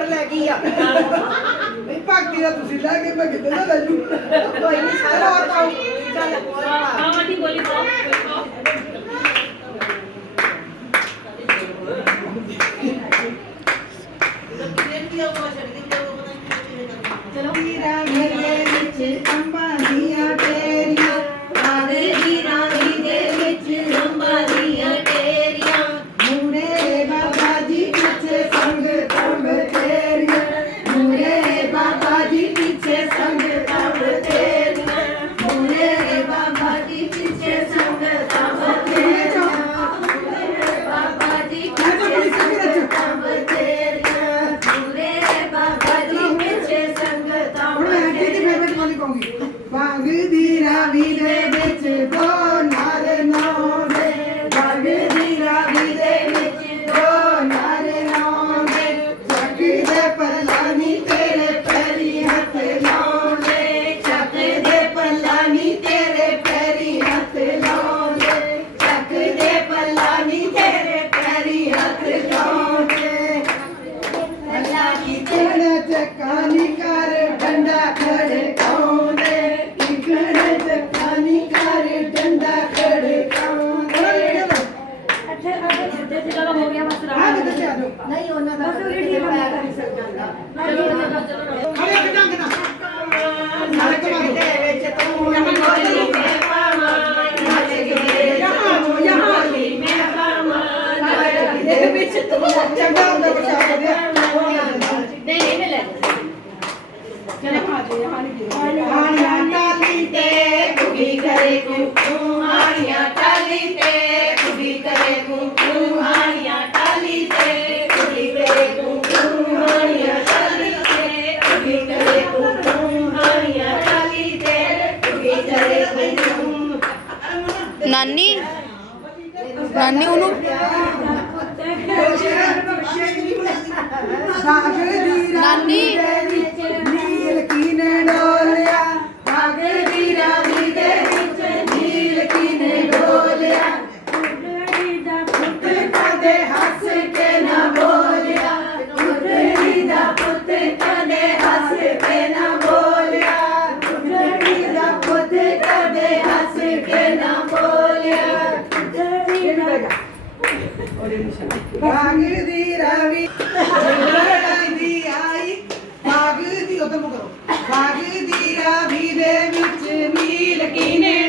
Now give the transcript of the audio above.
ਲੈ ਗਈ ਆ। ਨਹੀਂ, ਭਗਤੀ ਦਾ ਤੁਸੀਂ ਲੈ ਕੇ, ਮੈਂ ਕਿਤੇ ਨਾ ਲੈ ਜੂ। ਕੋਈ ਨਹੀਂ, ਸਾਰਾ ਹੋਰ ਚੱਲ। ਮਾਮਾ ਦੀ ਬੋਲੀ ਪਾਓ जैसे चलो हो गया बस रहा नहीं होना था बस रेडी हो गया चलो चलो चलो खड़े खड़ा खड़ा सारे के बीच तुम यहाँ बोली मैं पामा नाचे गिरे यहाँ हो यहाँ बोली मैं पामा नाचे गिरे बीच तुम चंगा होता बचा नहीं नहीं मिला चलो आ जाओ यहाँ नहीं हाँ यहाँ ਨਾਨੀ? ਨਾਨੀ ਉਹਨੂੰ? ਨਾਨੀ। ਕਰੋ ਬਾਗ ਦੀ ਰਾਵੀ ਦੇ ਵਿੱਚ ਨੀਲ ਕੀਨੇ